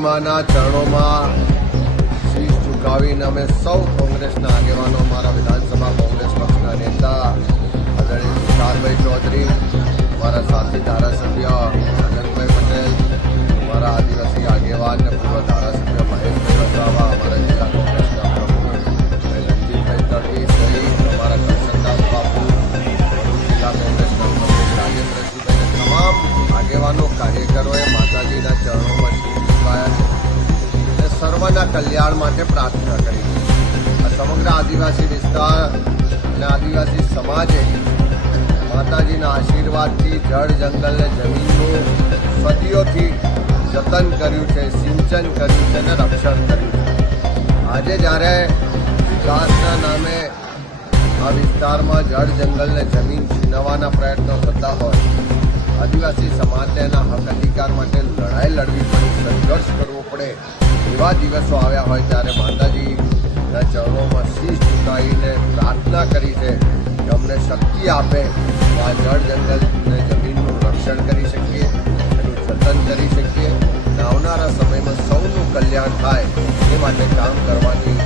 માના ચરણોમાં શીશ ઝુકાવીને અમે સૌ કોંગ્રેસના આગેવાનો, અમારા વિધાનસભા કોંગ્રેસ પક્ષના નેતા આદરણીય તુષારભાઈ ચૌધરી, અમારા સાથી ધારાસભ્ય આનંદભાઈ પટેલ, અમારા આદિવાસી આગેવાન અને પૂર્વ ધારાસભ્ય મહેશભાઈ વસાવા, અમારા જિલ્લા કોંગ્રેસના પ્રમુખ રણજીતભાઈ તડવી સહિત અમારા કરશનદાસ બાપુ, જિલ્લા કોંગ્રેસના પ્રમુખ રાજેન્દ્રસિંહભાઈ, તમામ આગેવાનો કાર્યકરોએ માતાજીના ચરણોમાં સર્વના કલ્યાણ માટે પ્રાર્થના કરી. આ સમગ્ર આદિવાસી વિસ્તાર અને આદિવાસી સમાજે માતાજીના આશીર્વાદથી જળ, જંગલ અને જમીનનું સદીઓથી જતન કર્યું છે, સિંચન કર્યું છે અને રક્ષણ કર્યું છે. આજે જ્યારે વિકાસના નામે આ વિસ્તારમાં જળ, જંગલ અને જમીન છીનવવાના પ્રયત્નો થતા હોય, આદિવાસી સમાજને એના હક અધિકાર માટે લડાઈ લડવી પડે, સંઘર્ષ કરવો પડે, એવા દિવસો આવ્યા હોય ત્યારે માતાજીના ચરણોમાં શીશ ઝુકાવીને પ્રાર્થના કરી છે કે અમને શક્તિ આપે, આ જળ, જંગલ અને જમીનનું રક્ષણ કરી શકીએ, એનું જતન કરી શકીએ અને આવનારા સમયમાં સૌનું કલ્યાણ થાય એ માટે કામ કરવાની